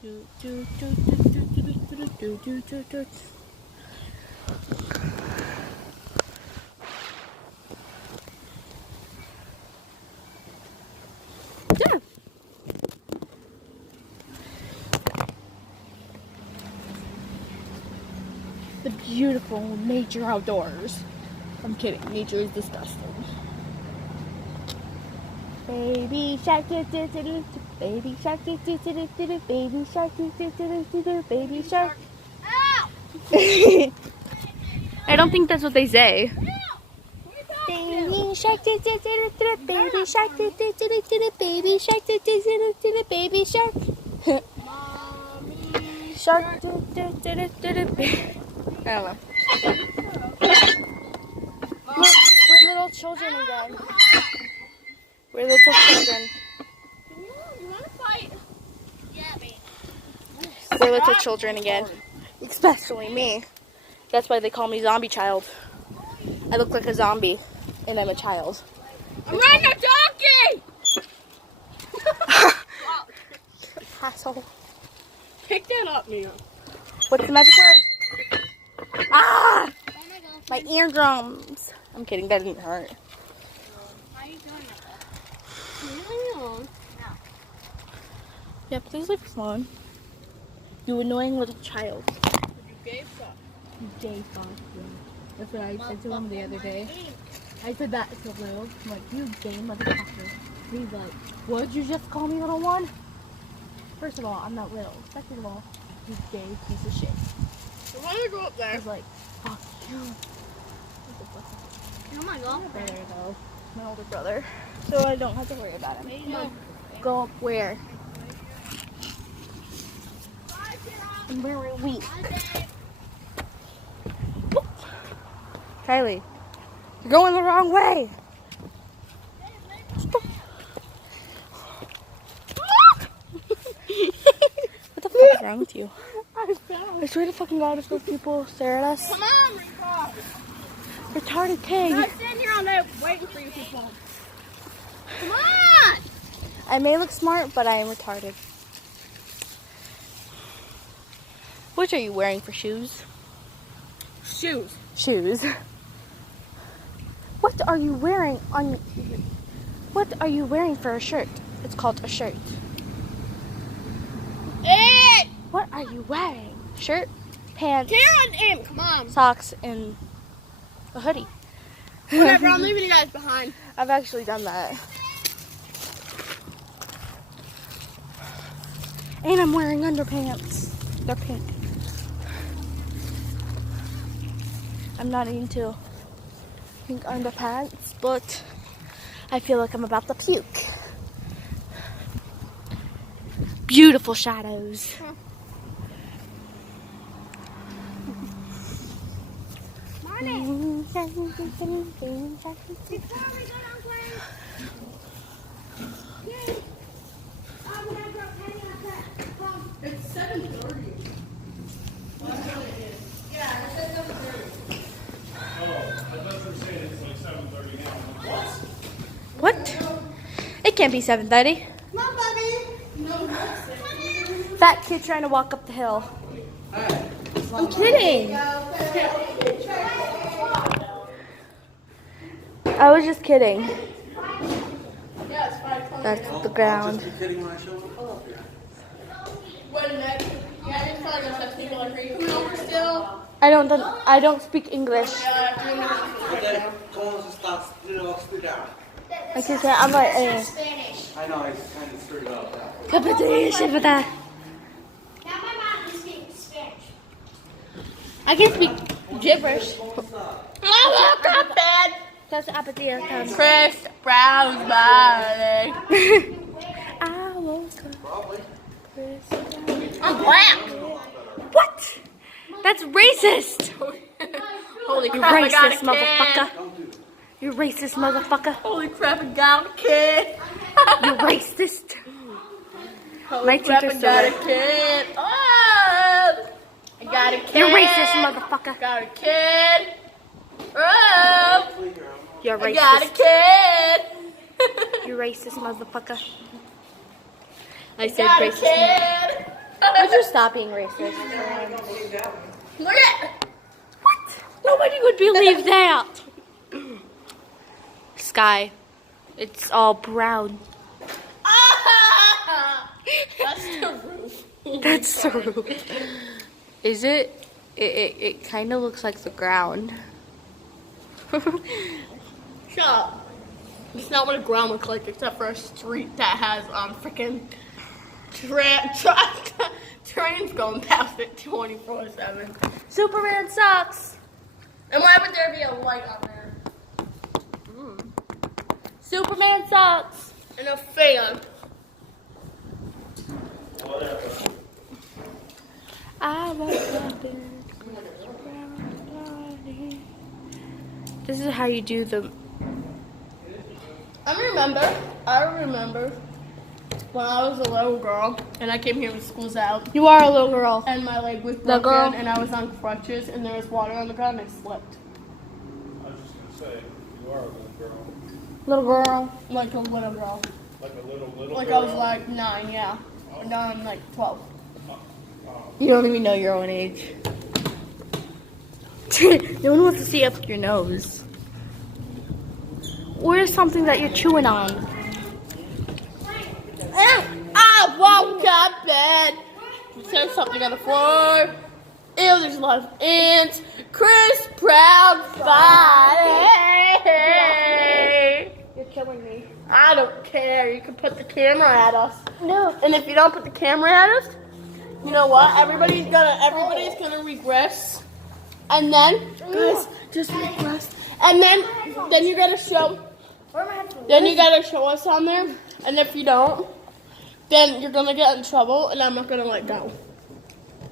Yeah. The beautiful nature outdoors. I'm kidding. Nature is disgusting. Baby shark, do do do do, baby shark, do do do do do, baby shark, do do do do do, baby shark. I don't think that's what they say. Baby shark, do do do do, baby shark, do do do do, baby shark, do do do do, baby shark. Shark, do do do do. I don't know. Look, we're little children again. We're little children. You want to fight? Yeah, baby. We're little children again. Especially me. That's why they call me Zombie Child. I look like a zombie, and I'm a child. I'm riding a donkey! Asshole. Pick that up, Mia. What's the magic word? Ah! My eardrums. I'm kidding, that didn't hurt. How are you doing it? No. Yeah, please leave us alone. You annoying little child. You gay fuck. You gay fuck. That's what I said to him the other day. I said that to Lou. I'm like, you gay motherfucker. He's like, what'd you just call me, little one? First of all, I'm not little. Second of all, you gay piece of shit. So why don't we go up there? He's like, fuck you. Oh my god. There you go. My older brother. So I don't have to worry about him. No. Go up where? And where are we? Kylie, you're going the wrong way. What the fuck is wrong with you? I swear to fucking God, if those people stare at us. Come on, retard. Retarded pig. I'm sitting here all night waiting for you people. Come on! I may look smart, but I am retarded. What are you wearing for shoes? Shoes. Shoes. What are you wearing on? What are you wearing for a shirt? It's called a shirt. Hey! What are you wearing? Shirt, pants, Karen, come on. socks, and a hoodie. Whatever, I'm leaving you guys behind. I've actually done that. And I'm wearing underpants. They're pink. I'm not into pink underpants, but I feel like I'm about to puke. Beautiful shadows. Morning. It's 7:30. Yeah, it says 7:30. Oh, I thought you were saying it's like 7:30 now. What? What? It can't be 7:30. Come on, buddy. No, Fat kid trying to walk up the hill. I'm kidding. I was just kidding. yeah, it's 5:20. That's the ground. Just be kidding when I show up here. What next? Yeah, it's probably gonna have people like, are you coming over still? I don't speak English. Okay, come on, just stop. Sit down. I can say I'm like Spanish. I know, I just kind of screwed up. Kapataya. Now my mom can speak Spanish. I can speak gibberish. I woke up bad. That's apathy. Chris Brown's body. I woke up. Probably. I'm black. What? That's racist. Holy You crap, I got a racist kid. motherfucker. You racist motherfucker. Holy crap, I got a kid. You racist. Holy My crap, I teacher got a said kid. Oh, I got a kid. You racist motherfucker. Got a kid. Oh, You're I got a racist. kid. You racist motherfucker. I said Got a racist. kid. Would you stop being racist? Look at. Nobody would believe that. Sky. It's all brown. Ah! That's the roof. That's the roof. Is it? It kind of looks like the ground. Shut up. It's not what a ground looks like, except for a street that has freaking trains going past it 24/7. Superman sucks. And why would there be a light on there? Superman sucks. And a fan. Whatever. I was nothing. This is how you do the. I remember when I was a little girl and I came here with school's out You are a little girl. and my leg was The broken girl. and I was on crutches and there was water on the ground and I slipped. I was just gonna say, you are a little girl. Little girl. Like a little girl. Like a little Like girl. I was like 9, yeah. And now I'm like 12. You don't even know your own age. No one wants to see up your nose. Where's something that you're chewing on? I woke up bed. There's something on the floor. Ew, there's a lot of ants. Chris Brown body. You're killing me. I don't care. You can put the camera at us. No. And if you don't put the camera at us, you know what? Everybody's gonna regress. And then, guys, just regress. And then you gotta show. Then you gotta show us on there. And if you don't, then you're gonna get in trouble, and I'm not gonna let go.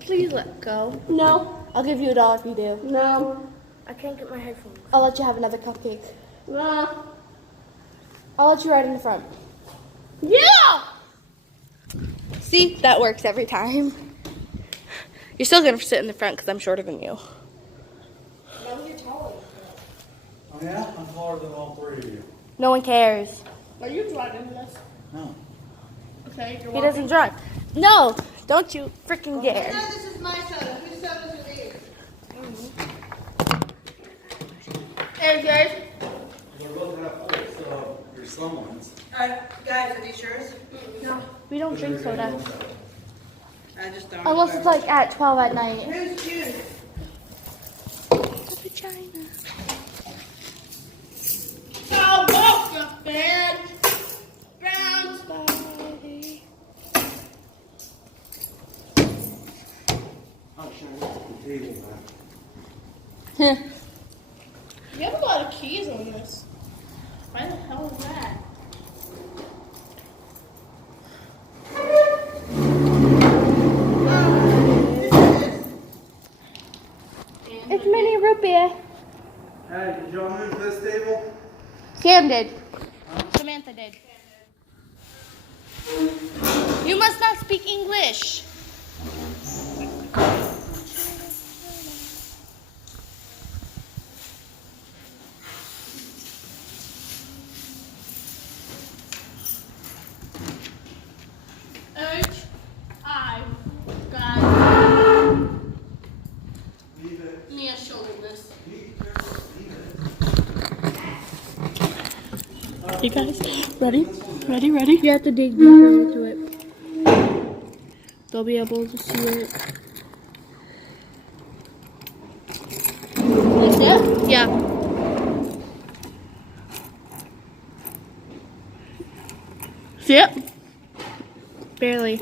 Please let go. No, I'll give you $1 if you do. no, I can't get my headphones. I'll let you have another cupcake. no. I'll let you ride in the front. Yeah. See, that works every time. You're still gonna sit in the front because I'm shorter than you. Oh yeah? I'm taller than all three of you. No one cares. Are you driving this? No. Okay, you're He doesn't drive. No, don't you freaking dare. This is my soda. Whose soda is it? Hey guys. We're looking at your someone's. Guys, are these yours? No, we don't drink soda. I just don't. Unless it's like at 12 at night. Who's cute? Vagina. Oh, walk the bed. Brown. Oh, shit, I left the table back. You have a lot of keys on this. Why the hell is that? It's mini root beer. Hey, did y'all move this table? Sam did. Samantha did. You must not speak English. I got Leave it. Mia showing this. You guys, ready? Ready? You have to dig deeper into it. They'll be able to see it. Is it? Yeah. See it? Barely.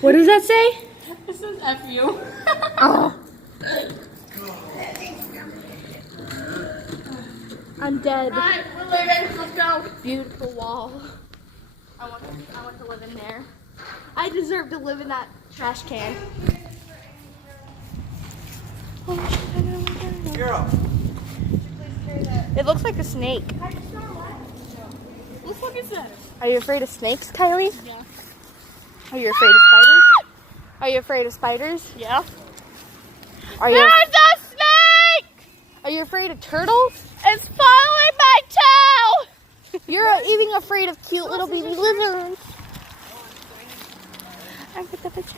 What does that say? This is FU. Oh. I'm dead. Alright, we're leaving. Let's go. Beautiful wall. I want to live in there. I deserve to live in that trash can. Girl. It looks like a snake. What the fuck is that? Are you afraid of snakes, Kylie? Yeah. Are you afraid of spiders? Are you afraid of spiders? Yeah. Are you? There's a snake! Are you afraid of turtles? It's following my toe! You're even afraid of cute little baby lizards. I put the picture.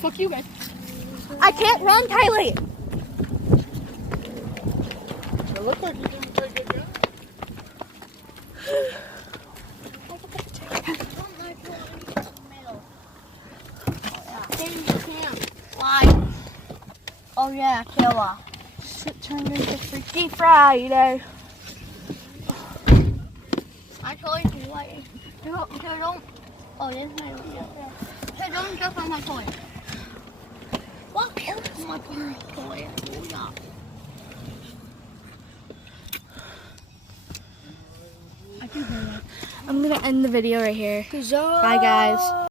Fuck you guys. I can't run, Kylie. It looked like you didn't take it yet. Oh yeah, killer. Shit turned into Freaky Friday. I told you like don't. Oh, there's my hey, don't jump on my toy. What? My toy. Oh yeah. I'm gonna end the video right here. Bye guys.